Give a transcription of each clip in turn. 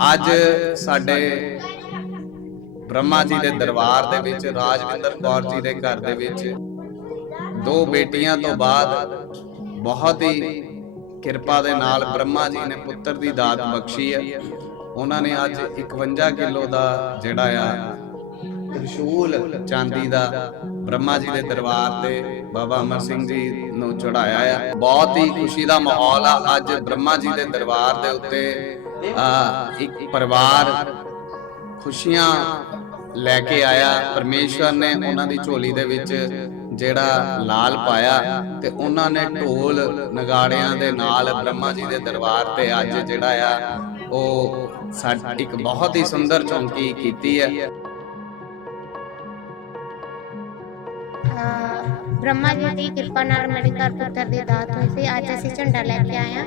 ਅੱਜ ਸਾਡੇ ਬ੍ਰਹਮਾ ਜੀ ਦੇ ਦਰਬਾਰ ਦੇ ਵਿੱਚ, ਰਾਜਵਿੰਦਰ ਕੌਰ ਜੀ ਦੇ ਘਰ ਦੇ ਵਿੱਚ ਦੋ ਬੇਟੀਆਂ ਤੋਂ ਬਾਅਦ ਬਹੁਤ ਹੀ ਕਿਰਪਾ ਦੇ ਨਾਲ ਬ੍ਰਹਮਾ ਜੀ ਨੇ ਪੁੱਤਰ ਦੀ ਦਾਤ ਬਖਸ਼ੀ ਹੈ। ਉਹਨਾਂ ਨੇ ਅੱਜ 51 ਕਿਲੋ ਦਾ ਜਿਹੜਾ ਆ, ਤ੍ਰਿਸ਼ੂਲ ਚਾਂਦੀ ਦਾ ਬ੍ਰਹਮਾ ਜੀ ਦੇ ਦਰਬਾਰ ਤੇ ਬਾਬਾ ਅਮਰ ਸਿੰਘ ਜੀ ਨੂੰ ਚੜਾਇਆ ਆ। ਬਹੁਤ ਹੀ ਖੁਸ਼ੀ ਦਾ ਮਾਹੌਲ ਆ। ਅੱਜ ਬ੍ਰਹਮਾ ਜੀ ਦੇ ਦਰਬਾਰ ਦੇ ਉੱਤੇ ਇੱਕ ਪਰਿਵਾਰ ਖੁਸ਼ੀਆਂ ਲੈ ਕੇ ਆਇਆ। ਪਰਮੇਸ਼ਵਰ ਨੇ ਉਹਨਾਂ ਦੀ ਝੋਲੀ ਦੇ ਵਿੱਚ ਜਿਹੜਾ ਲਾਲ ਪਾਇਆ ਤੇ ਉਹਨਾਂ ਨੇ ਢੋਲ ਨਗਾੜਿਆਂ ਦੇ ਨਾਲ ਬ੍ਰਹਮਾ ਜੀ ਦੇ ਦਰਬਾਰ ਤੇ ਅੱਜ ਜਿਹੜਾ ਆ, ਉਹ ਸਾਡੀ ਇੱਕ ਬਹੁਤ ਹੀ ਸੁੰਦਰ ਚੌਂਕੀ ਕੀਤੀ ਹੈ। ਬ੍ਰਹਮਾ ਜੀ ਦੀ ਕਿਰਪਾ ਨਾਲ ਮੇਰੇ ਘਰ ਪੁੱਤਰ ਦੀ ਦਾਤ ਹੋਈ ਸੀ। ਅੱਜ ਅਸੀਂ ਝੰਡਾ ਲੈ ਕੇ ਆਏ ਹਾਂ।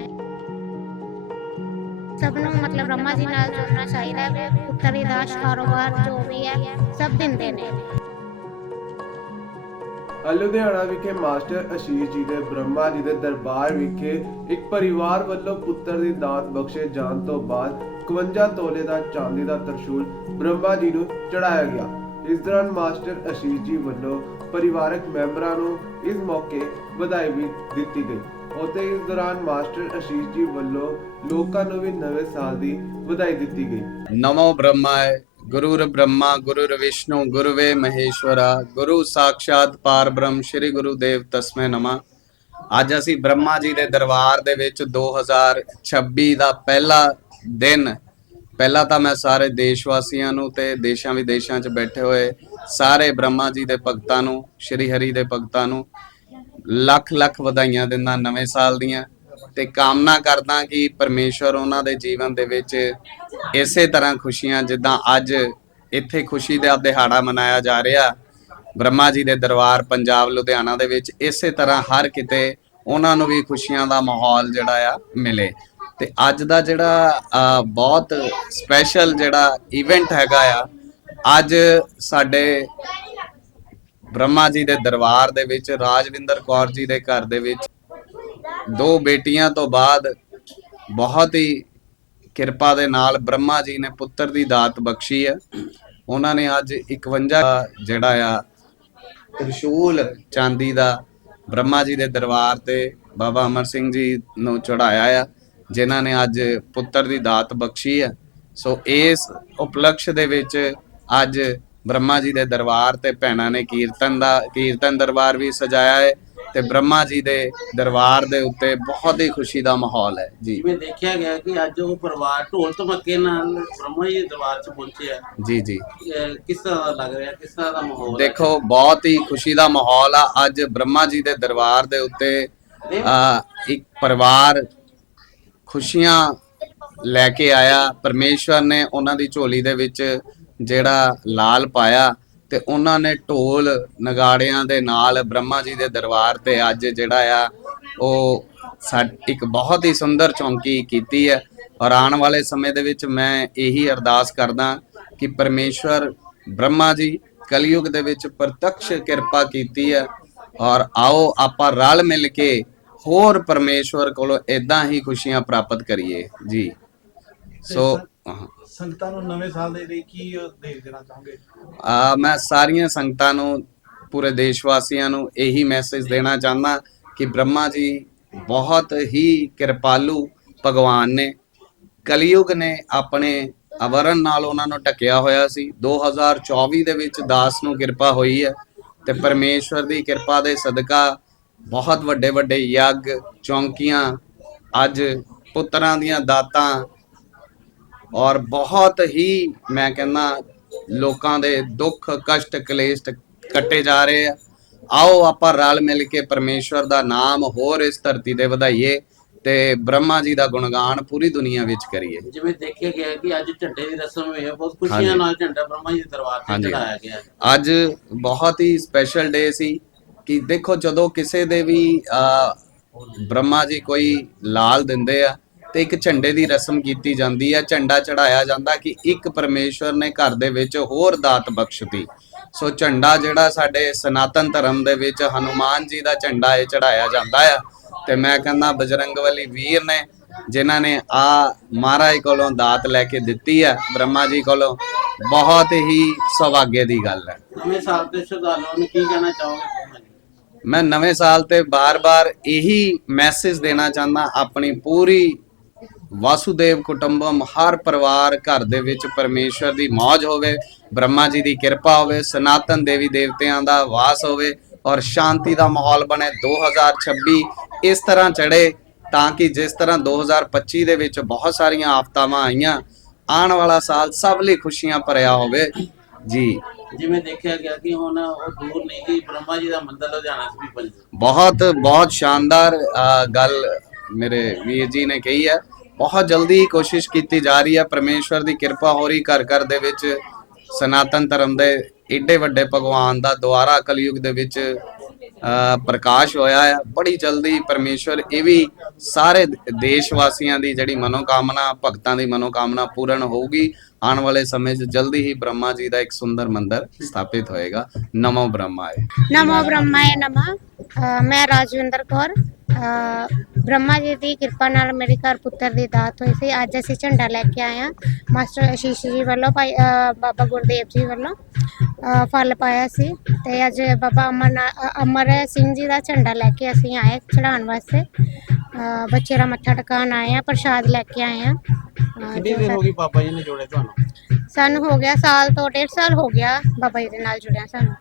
ਸਭ ਨੂੰ ਮਤਲਬ ਬ੍ਰਹਮਾ ਜੀ ਨਾਲ ਜੁੜਨਾ ਚਾਹੀਦਾ ਹੈ, ਪੁੱਤਰ ਦੀ ਦਾਤ ਕਾਰੋਬਾਰ ਜੋ ਵੀ ਹੈ, ਸਭ ਦਿੰਦੇ ਨੇ। ਲੁਧਿਆਣਾ ਵਿਖੇ ਮਾਸਟਰ ਅਸ਼ੀਸ਼ ਜੀ ਦੇ, ਬ੍ਰਹਮਾ ਜੀ ਦੇ ਦਰਬਾਰ ਵਿਖੇ ਇੱਕ ਪਰਿਵਾਰ ਵੱਲੋਂ ਪੁੱਤਰ ਦੀ ਦਾਤ ਬਖਸ਼ੇ ਜਾਣ ਤੋਂ ਬਾਅਦ 51 ਤੋਲੇ ਦਾ ਚਾਂਦੀ ਦਾ ਤਰਸ਼ੂਲ ਬ੍ਰਹਮਾ ਜੀ ਨੂੰ ਚੜਾਇਆ ਗਿਆ। ਇਸ ਦੌਰਾਨ ਮਾਸਟਰ ਅਸ਼ੀਸ਼ ਜੀ ਵੱਲੋਂ ਪਰਿਵਾਰਕ ਮੈਂਬਰਾਂ ਨੂੰ ਇਸ ਮੌਕੇ ਵਧਾਈ ਵੀ ਦਿੱਤੀ ਗਈ। ਅਤੇ ਇਸ ਦੌਰਾਨ ਮਾਸਟਰ ਅਸ਼ੀਸ਼ ਜੀ ਵੱਲੋਂ ਲੋਕਾਂ ਨੂੰ ਵੀ ਨਵੇਂ ਸਾਲ ਦੀ ਵਧਾਈ ਦਿੱਤੀ ਗਈ। ਨਮੋ ਬ੍ਰਹਮਾਏ, ਗੁਰੂਰ ਬ੍ਰਹਮਾ, ਗੁਰੂਰ ਵਿਸ਼ਨੂੰ, ਗੁਰਵੇ ਮਹੇਸ਼ਵਰਾ, ਗੁਰੂ ਸਾਖਾਤ ਪਾਰ ਸ੍ਰੀ ਗੁਰੂ ਦੇਵ ਤਸਮੈ ਨਮਾ। ਅੱਜ ਅਸੀਂ ਬ੍ਰਹਮਾ ਜੀ ਦੇ ਦਰਬਾਰ ਦੇ ਵਿੱਚ 2026 ਦਾ ਪਹਿਲਾ ਦਿਨ, ਪਹਿਲਾਂ ਤਾਂ ਮੈਂ ਸਾਰੇ ਦੇਸ਼ ਵਾਸੀਆਂ ਨੂੰ ਤੇ ਦੇਸ਼ਾਂ ਵਿਦੇਸ਼ਾਂ 'ਚ ਬੈਠੇ ਹੋਏ ਸਾਰੇ ਬ੍ਰਹਮਾ ਜੀ ਦੇ ਭਗਤਾਂ ਨੂੰ, ਸ੍ਰੀ ਹਰੀ ਦੇ ਭਗਤਾਂ ਨੂੰ ਲੱਖ ਲੱਖ ਵਧਾਈਆਂ ਦਿੰਦਾ ਨਵੇਂ ਸਾਲ ਦੀਆਂ ਤੇ ਕਾਮਨਾ ਕਰਦਾ ਕਿ ਪਰਮੇਸ਼ਵਰ ਉਹਨਾਂ ਦੇ ਜੀਵਨ ਦੇ ਵਿੱਚ ਇਸੇ ਤਰ੍ਹਾਂ ਖੁਸ਼ੀਆਂ ਜਿੱਦਾਂ ਅੱਜ ਇੱਥੇ ਖੁਸ਼ੀ ਦਾ ਦਿਹਾੜਾ ਮਨਾਇਆ ਜਾ ਰਿਹਾ। ਬ੍ਰਹਮਾ ਜੀ ਦੇ ਦਰਬਾਰ ਪੰਜਾਬ ਲੁਧਿਆਣਾ ਦੇ ਵਿੱਚ ਇਸੇ ਤਰ੍ਹਾਂ ਹਰ ਕਿਤੇ ਉਹਨਾਂ ਨੂੰ ਵੀ ਖੁਸ਼ੀਆਂ ਦਾ ਮਾਹੌਲ ਜਿਹੜਾ ਆ ਮਿਲੇ। ਤੇ ਅੱਜ ਦਾ ਜਿਹੜਾ ਅ, ਬਹੁਤ ਸਪੈਸ਼ਲ ਜਿਹੜਾ ਇਵੈਂਟ ਹੈਗਾ ਆ ਅੱਜ ਸਾਡੇ ਬ੍ਰਹਮਾ ਜੀ ਦੇ ਦਰਬਾਰ ਦੇ ਵਿੱਚ, ਰਾਜਵਿੰਦਰ ਕੌਰ ਜੀ ਦੇ ਘਰ ਦੇ ਵਿੱਚ। ਦੋ ਬੇਟੀਆਂ ਤੋਂ ਬਾਅਦ ਬਹੁਤ ਹੀ ਕਿਰਪਾ ਦੇ ਨਾਲ ਬ੍ਰਹਮਾ ਜੀ ਨੇ ਪੁੱਤਰ ਦੀ ਦਾਤ ਬਖਸ਼ੀ ਹੈ। ਉਹਨਾਂ ਨੇ ਅੱਜ 51 ਜਿਹੜਾ ਆ, ਤ੍ਰਿਸ਼ੂਲ ਚਾਂਦੀ ਦਾ ਬ੍ਰਹਮਾ ਜੀ ਦੇ ਦਰਬਾਰ ਤੇ ਬਾਬਾ ਅਮਰ ਸਿੰਘ ਜੀ ਨੂੰ ਚੜਾਇਆ ਆ, ਜਿਨ੍ਹਾਂ ਨੇ ਅੱਜ ਪੁੱਤਰ ਦੀ ਦਾਤ ਬਖਸ਼ੀ ਹੈ। ਸੋ ਇਸ ਉਪਲਕਸ਼ ਦੇ ਵਿੱਚ ਅੱਜ ਬ੍ਰਹਮਾ ਜੀ ਦੇ ਦਰਬਾਰ ਤੇ ਭੈਣਾਂ ਨੇ ਕੀਰਤਨ ਦਾ ਕੀਰਤਨ ਦਰਬਾਰ ਵੀ ਸਜਾਇਆ ਹੈ ਤੇ ਬ੍ਰਹਮਾ ਜੀ ਦੇ ਦਰਬਾਰ ਦੇ ਉੱਤੇ ਬਹੁਤ ਹੀ ਖੁਸ਼ੀ ਦਾ ਮਾਹੌਲ ਹੈ। ਜੀ। ਜਿਵੇਂ ਦੇਖਿਆ ਗਿਆ ਕਿ ਅੱਜ ਉਹ ਪਰਿਵਾਰ ਢੋਲ ਧਮੱਕੇ ਨਾਲ ਬ੍ਰਹਮਾ ਜੀ ਦੇ ਦਰਬਾਰ 'ਚ ਪਹੁੰਚਿਆ ਜੀ ਜੀ। ਕਿਸ ਤਰ੍ਹਾਂ ਲੱਗ ਰਿਹਾ ਕਿਸ ਤਰ੍ਹਾਂ ਦਾ ਮਾਹੌਲ? ਦੇਖੋ ਬਹੁਤ ਹੀ ਖੁਸ਼ੀ ਦਾ ਮਾਹੌਲ ਆ। ਅੱਜ ਬ੍ਰਹਮਾ ਜੀ ਦੇ ਦਰਬਾਰ ਦੇ ਉੱਤੇ ਆ ਇੱਕ ਪਰਿਵਾਰ ਖੁਸ਼ੀਆਂ ਲੈ ਕੇ ਆਇਆ। ਪਰਮੇਸ਼ਵਰ ਨੇ ਉਹਨਾਂ ਦੀ ਝੋਲੀ ਦੇ ਵਿੱਚ ਜਿਹੜਾ ਲਾਲ ਪਾਇਆ ਤੇ ਉਹਨਾਂ ਨੇ ਢੋਲ ਨਗਾੜਿਆਂ ਦੇ ਨਾਲ ਬ੍ਰਹਮਾ ਜੀ ਦੇ ਦਰਬਾਰ ਤੇ ਅੱਜ ਜਿਹੜਾ ਆ ਉਹ ਇੱਕ ਬਹੁਤ ਹੀ ਸੁੰਦਰ ਚੌਂਕੀ ਕੀਤੀ ਹੈ। ਔਰ ਆਉਣ ਵਾਲੇ ਸਮੇਂ ਦੇ ਵਿੱਚ ਮੈਂ ਇਹੀ ਅਰਦਾਸ ਕਰਦਾ ਕਿ ਪਰਮੇਸ਼ਵਰ ਬ੍ਰਹਮਾ ਜੀ ਕਲਯੁਗ ਦੇ ਵਿੱਚ ਪ੍ਰਤੱਖ ਕਿਰਪਾ ਕੀਤੀ ਹੈ। ਔਰ ਆਓ ਆਪਾਂ ਰਲ ਮਿਲ ਕੇ ਹੋਰ ਪਰਮੇਸ਼ਵਰ ਕੋਲੋਂ ਇਦਾਂ ਹੀ ਖੁਸ਼ੀਆਂ ਪ੍ਰਾਪਤ ਕਰੀਏ। ਜੀ। ਸੋ ਹਾਂ। ਸੰਗਤਾਂ ਨੂੰ ਨਵੇਂ ਸਾਲ ਦੇ ਲਈ ਕੀ ਦੇਖ ਦੇਣਾ ਚਾਹੋਗੇ? ਆ, ਮੈਂ ਸਾਰੀਆਂ ਸੰਗਤਾਂ ਨੂੰ, ਪੂਰੇ ਦੇਸ਼ ਵਾਸੀਆਂ ਨੂੰ ਇਹੀ ਮੈਸੇਜ ਦੇਣਾ ਚਾਹੁੰਦਾ ਕਿ ਬ੍ਰਹਮਾ ਜੀ ਬਹੁਤ ਹੀ ਕਿਰਪਾਲੂ ਭਗਵਾਨ ਨੇ, ਕਲਯੁਗ ਨੇ ਆਪਣੇ ਅਵਰਨ ਨਾਲ ਉਹਨਾਂ ਨੂੰ ਢੱਕਿਆ ਹੋਇਆ ਸੀ। 2024 ਦੇ ਵਿੱਚ ਦਾਸ ਨੂੰ ਕਿਰਪਾ ਹੋਈ ਹੈ ਤੇ ਪਰਮੇਸ਼ਵਰ ਦੀ ਕਿਰਪਾ ਦੇ ਸਦਕਾ ਬਹੁਤ ਵੱਡੇ ਵੱਡੇ ਯੱਗ, ਚੌਂਕੀਆਂ, ਅੱਜ ਪੁੱਤਰਾਂ ਦੀਆਂ ਦਾਤਾਂ ਔਰ ਬਹੁਤ ਹੀ ਮੈਂ ਕਹਿੰਦਾ ਲੋਕਾਂ ਦੇ ਦੁੱਖ ਕਸ਼ਟ ਕਲੇਸ਼ ਕੱਟੇ ਜਾ ਰਹੇ ਆ ਆਓ ਆਪਾਂ ਰਲ ਮਿਲ ਕੇ ਪਰਮੇਸ਼ਵਰ ਦਾ ਨਾਮ ਹੋਰ ਇਸ ਧਰਤੀ ਤੇ ਵਧਾਈਏ ਤੇ ਬ੍ਰਹਮਾ ਜੀ ਦਾ ਗੁਣਗਾਨ ਪੂਰੀ ਦੁਨੀਆ ਵਿੱਚ ਕਰੀਏ ਜਿਵੇਂ ਦੇਖਿਆ ਗਿਆ ਕਿ ਅੱਜ ਝੰਡੇ ਦੀ ਰਸਮ ਹੋਈ ਹੈ ਬਹੁਤ। ਖੁਸ਼ੀਆਂ ਨਾਲ ਝੰਡਾ ਬ੍ਰਹਮਾ ਜੀ ਦੇ ਦਰਬਾਰ ਤੇ। ਚੜਾਇਆ ਗਿਆ। ਅੱਜ ਬਹੁਤ ਹੀ ਸਪੈਸ਼ਲ ਡੇ ਸੀ ਕਿ ਦੇਖੋ ਜਦੋਂ ਕਿਸੇ ਦੇ ਵੀ ਬ੍ਰਹਮਾ ਜੀ ਕੋਈ ਲਾਲ ਦਿੰਦੇ ਆ ਤੇ ਇੱਕ ਝੰਡੇ ਦੀ ਰਸਮ ਕੀਤੀ ਜਾਂਦੀ ਹੈ ਝੰਡਾ ਚੜਾਇਆ ਜਾਂਦਾ ਕਿ ਇੱਕ ਪਰਮੇਸ਼ਵਰ ਨੇ ਘਰ ਦੇ ਵਿੱਚ ਹੋਰ ਦਾਤ ਬਖਸ਼ਤੀ। ਸੋ ਝੰਡਾ ਜਿਹੜਾ ਸਾਡੇ ਸਨਾਤਨ ਧਰਮ ਦੇ ਵਿੱਚ ਹਨੂਮਾਨ ਜੀ ਦਾ ਝੰਡਾ ਇਹ ਚੜਾਇਆ ਜਾਂਦਾ ਆ। ਤੇ ਮੈਂ ਕਹਿੰਦਾ ਬਜਰੰਗਬਲੀ ਵੀਰ ਨੇ ਜਿਨ੍ਹਾਂ ਨੇ ਆ ਮਹਾਰਾਜ ਕੋਲੋਂ ਦਾਤ ਲੈ ਕੇ ਦਿੱਤੀ ਹੈ ਬ੍ਰਹਮਾ ਜੀ ਕੋਲੋਂ ਬਹੁਤ ਹੀ ਸੁਭਾਗੇ ਦੀ ਗੱਲ ਹੈ। ਨਵੇਂ ਸਾਲ ਤੇ ਸ਼ਰਧਾਲੂਆਂ ਨੂੰ ਕੀ ਕਹਿਣਾ ਚਾਹੋਗੇ? ਬ੍ਰਹਮਾ ਜੀ ਮੈਂ ਨਵੇਂ ਸਾਲ ਤੇ ਬਾਰ-ਬਾਰ ਇਹੀ ਮੈਸੇਜ ਦੇਣਾ ਚਾਹੁੰਦਾ ਆਪਣੀ ਪੂਰੀ ਵਾਸੂਦੇਵ ਕੁਟੰਬਮ ਹਰ ਪਰਿਵਾਰ ਘਰ ਦੇ ਵਿੱਚ ਪਰਮੇਸ਼ਵਰ ਦੀ ਮੌਜ ਹੋਵੇ ਬ੍ਰਹਮਾ ਜੀ ਦੀ ਕਿਰਪਾ ਹੋਵੇ ਸਨਾਤਨ ਦੇਵੀ ਦੇਵਤਿਆਂ ਦਾ ਵਾਸ ਹੋਵੇ ਔਰ ਸ਼ਾਂਤੀ ਦਾ ਮਾਹੌਲ ਬਣੇ 2026 ਇਸ ਤਰ੍ਹਾਂ ਚੜੇ ਤਾਂ ਕਿ ਜਿਸ ਤਰ੍ਹਾਂ 2025 ਦੇ ਵਿੱਚ ਬਹੁਤ ਸਾਰੀਆਂ ਆਫਤਾਵਾਂ ਆਈਆਂ ਆਉਣ ਵਾਲਾ ਸਾਲ ਸਭ ਲਈ ਖੁਸ਼ੀਆਂ ਭਰਿਆ ਹੋਵੇ। ਜੀ। ਜਿਵੇਂ ਦੇਖਿਆ ਗਿਆ ਕਿ ਹੁਣ ਉਹ ਦੂਰ ਨਹੀਂ ਕਿ ਬ੍ਰਹਮਾ ਜੀ ਦਾ ਮੰਦਿਰ ਲੁਧਿਆਣਾ 'ਚ ਵੀ ਬਣ ਬਹੁਤ ਬਹੁਤ ਸ਼ਾਨਦਾਰ ਗੱਲ ਮੇਰੇ ਵੀਰ ਜੀ ਨੇ ਕਹੀ ਹੈ। ਬਹੁਤ ਜਲਦੀ ਕੋਸ਼ਿਸ਼ ਕੀਤੀ ਜਾ ਰਹੀ ਹੈ। ਪਰਮੇਸ਼ਵਰ ਦੀ ਕਿਰਪਾ ਹੋ ਰਹੀ ਘਰ ਘਰ ਦੇ ਵਿੱਚ। ਸਨਾਤਨ ਧਰਮ ਦੇ ਏਡੇ ਵੱਡੇ ਭਗਵਾਨ ਦਾ ਦੁਆਰਾ ਕਲਯੁਗ ਦੇ ਵਿੱਚ ਅ, ਪ੍ਰਕਾਸ਼ ਹੋਇਆ ਹੈ ਬੜੀ ਜਲਦੀ ਪਰਮੇਸ਼ਵਰ ਇਹ ਵੀ ਸਾਰੇ ਦੇਸ਼ ਵਾਸੀਆਂ ਦੀ ਜਿਹੜੀ ਮਨੋਕਾਮਨਾ ਭਗਤਾਂ ਦੀ ਮਨੋਕਾਮਨਾ ਪੂਰਨ ਹੋਊਗੀ। ਆਉਣ ਵਾਲੇ ਸਮੇਂ 'ਚ ਜਲਦੀ ਹੀ ਬ੍ਰਹਮਾ ਜੀ ਦਾ ਇੱਕ ਸੁੰਦਰ ਮੰਦਿਰ ਸਥਾਪਿਤ ਹੋਏਗਾ। ਨਮੋ ਬ੍ਰਹਮਾਏ। ਨਮੋ ਬ੍ਰਹਮਾਏ ਨਮः। ਮੈਂ ਰਾਜਵਿੰਦਰ ਕੌਰ। ਬ੍ਰਹਮਾ ਜੀ ਦੀ ਕਿਰਪਾ ਨਾਲ ਮੇਰੇ ਘਰ ਪੁੱਤਰ ਦੀ ਦਾਤ ਹੋਈ ਸੀ। ਅੱਜ ਅਸੀਂ ਝੰਡਾ ਲੈ ਕੇ ਆਏ ਹਾਂ। ਮਾਸਟਰ ਆਸ਼ੀਸ਼ ਜੀ ਵੱਲੋਂ ਭਾਈ ਬਾਬਾ ਗੁਰਦੇਵ ਜੀ ਵੱਲੋਂ ਫਲ ਪਾਇਆ ਸੀ ਤੇ ਅੱਜ ਬਾਬਾ ਅਮਰ ਅਮਰ ਸਿੰਘ ਜੀ ਦਾ ਝੰਡਾ ਲੈ ਕੇ ਅਸੀਂ ਆਏ ਚੜਾਉਣ ਵਾਸਤੇ। ਅਹ ਬੱਚੇ ਦਾ ਮੱਥਾ ਟਿਕਾਉਣ ਆਏ ਆ ਪ੍ਰਸ਼ਾਦ ਲੈ ਕੇ ਆਏ ਆ ਅਹ ਕਿੰਨੀ ਜੋ ਦੇਰ ਸਾ- ਹੋ ਗਈ ਬਾਬਾ ਜੀ ਨੇ ਜੋੜੇ ਤੁਹਾਨੂੰ? ਸਾਨੂੰ ਹੋ ਗਿਆ ਸਾਲ ਤੋਂ ਡੇਢ ਸਾਲ ਹੋ ਗਿਆ ਬਾਬਾ ਜੀ ਦੇ ਨਾਲ ਜੁੜਿਆ ਸਾਨੂੰ।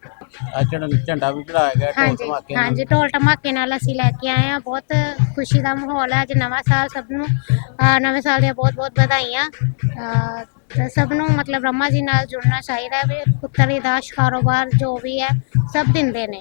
ਅੱਜ ਝੰਡਾ ਵੀ ਚੜਾਇਆ ਗਿਆ ਢੋਲ ਹਾਂਜੀ ਧਮਾਕੇ ਨਾਲ। ਹਾਂਜੀ ਢੋਲ ਧਮਾਕੇ ਨਾਲ ਅਸੀਂ ਲੈ ਕੇ ਆਏ ਹਾਂ ਬਹੁਤ ਖੁਸ਼ੀ ਦਾ ਮਾਹੌਲ ਹੈ ਅੱਜ ਨਵਾਂ ਸਾਲ ਸਭ ਨੂੰ। ਅਹ ਨਵੇਂ ਸਾਲ ਦੀਆਂ ਬਹੁਤ ਬਹੁਤ ਵਧਾਈਆਂ। ਅਹ ਤੇ ਸਭ ਨੂੰ ਮਤਲਬ ਬ੍ਰਹਮਾ ਜੀ ਨਾਲ ਜੁੜਨਾ ਚਾਹੀਦਾ ਹੈ ਵੀ ਪੁੱਤਰ ਦੀ ਦਾਸ਼ ਕਾਰੋਬਾਰ ਜੋ ਵੀ ਹੈ ਸਭ ਦਿੰਦੇ ਨੇ।